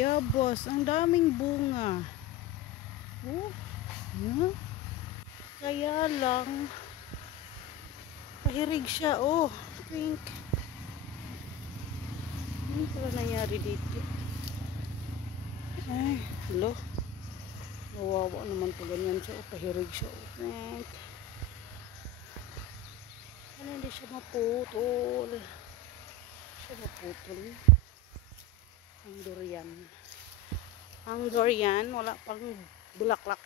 Yabos, ang daming bunga. Oh, yeah. Kaya lang pahirig siya. Oh, pink. Ano pala nangyari dito? Ay, hello. Nawawa naman po ganyan siya. Oh, pahirig siya. Oh, pink. Ano, hindi siya maputol. Siya maputol. Ang durian. Ang durian, wala pang bulaklak.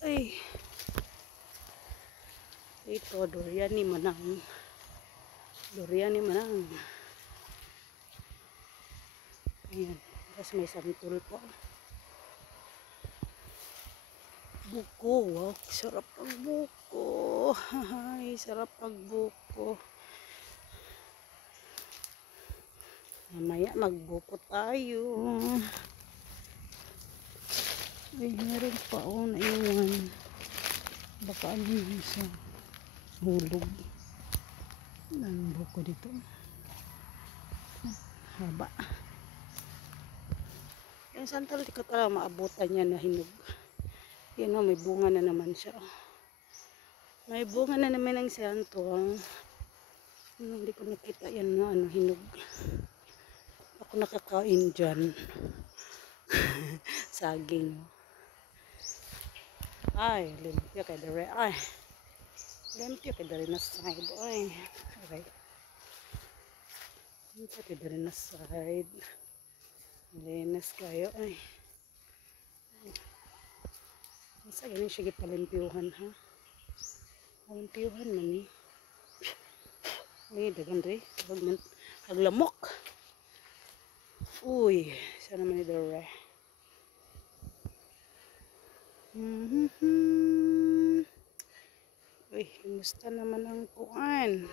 Ay. Ito, durian ni Manang. Durian ni Manang. Ayan. Tapos may santol po. Buko. Wow, sarap ang buko. Ay, sarap ang buko. Mamaya magbuko tayo. Ay, meron pa o naiwan. Baka ano yun sa hulog. Ang buko dito. Haba. Yung santol, di ko talaga maabutan niya na hinog. Yan o, may bunga na naman siya. May bunga na naman ang santol. Hindi ko nakita yan na ano, hinog. Ako nakakain dyan. Saging. Ay, limpyo kay dere. Ay, limpyo kay dere na side. Ay, okay. Limpyo kay dere na side. Linas kayo. Ay. Masa ganun siya gipalimpyuhan ha. Palimpyuhan man eh. Ay, dagan rin. Haglamok. Uy, sana man ni dere. Uy, kumusta naman ang kuan?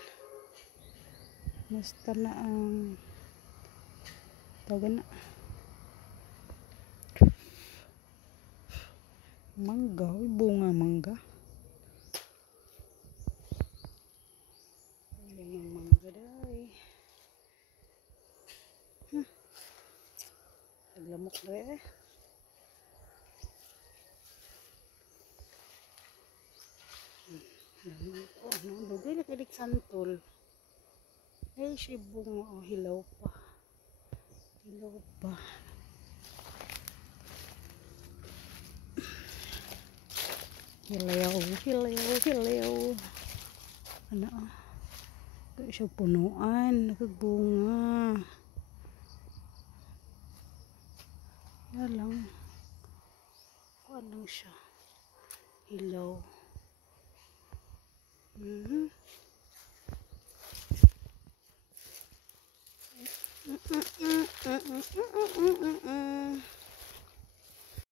Kumusta na ang tawagan na mangga? Uy, bunga mangga. Ayan yung mangga dahi. Naglamok na eh. Oh, no, dugay na kilik santol. Ay, siya bunga. Oh, hilaw pa. Hilaw pa. Hilaw, hilaw, hilaw. Ano ah? Kaya siya punuan. Nakagbunga. Yan lang. Kuan lang siya. Hilaw.